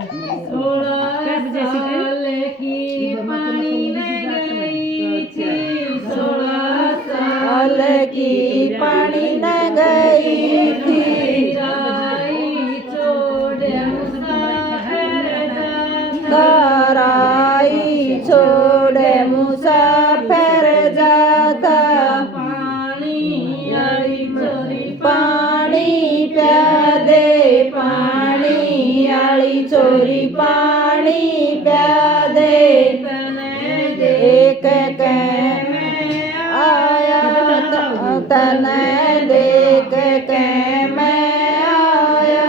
16 साल की पानी न गई थी, 16 साल की पानी न गई थी, राई छोड़ मुसाफिर जाता, तराई छोड़ मुसाफिर जाता, पानी आली चोरी पानी प्यादे, पानी आली चोरी पानी प्यादे, देख के मैं आया, तने देख के मैं आया,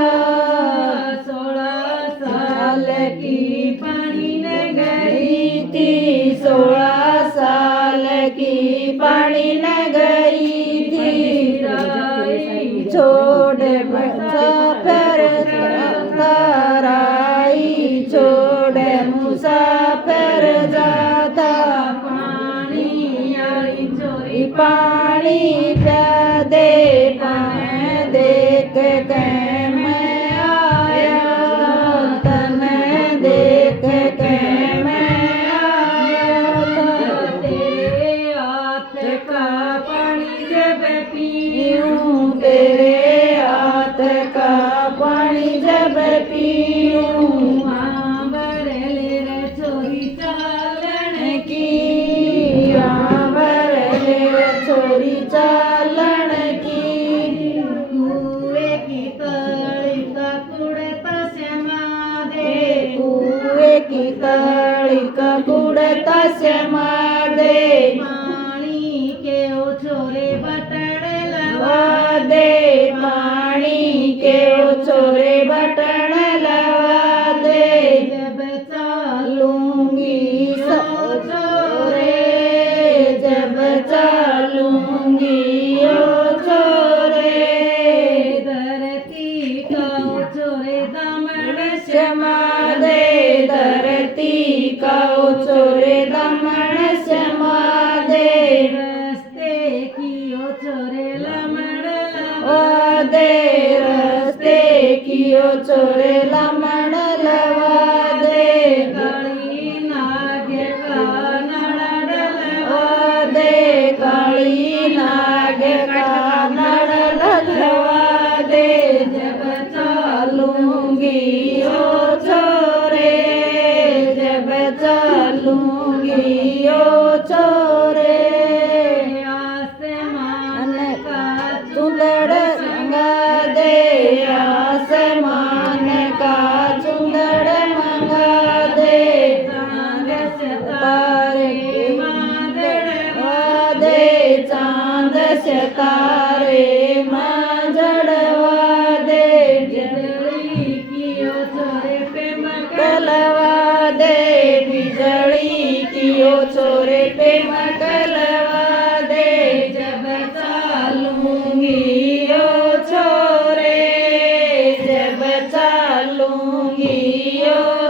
16 साल की पानी न गई थी, 16 साल की पानी न गई थी, राई छोड़ मुसाफिर तराई छोड़ मुसाफिर जाता, पानी आली चोरी पानी प्यादे, मैं देख के मैं आया, तने देख के मैं आया, तेरे हाथ का पानी जब पीऊं, तेरे हाथ का पानी जब पीऊं, बरले रे चोरी चालन की बरले छोरी चालन की, कुएं की तली का कुड़ता श्यामा दे, कुएं की तली का कुड़ता श्यामा दे, पानी के ओ छोरे बटड़ लवा दे, पानी के ओ छोरे बटन लवा दे, जब लूंगी सो छोरे, जब चालूंगी ओ छोरे, धरती का ओ छोरे दामन श्यामा दे, धरती का ओ छोरे दमन श्यामा दे, रस्ते की ओ छोरे लमण ओ दे रस्ते की ओ छोरे लमण लवा दे, काली नागे का नड़ ओ दे काली नाग का नड़ लवा दे, जब चालूंगी ओ छोरे, जब चालूंगी ओ छोरे, आसमान का चुंदड़ मंगा दे, आसमान का चुंदड़ मंगा दे, चांद तारे मादड़ दे, चांद सितारे जड़वा दे, बिजली की ओ छोरे पे मकलवा दे, बिजली की ओ छोरे पे मकलवा दे, जब चालूंगी ओ छोरे, जब चालूंगी ओ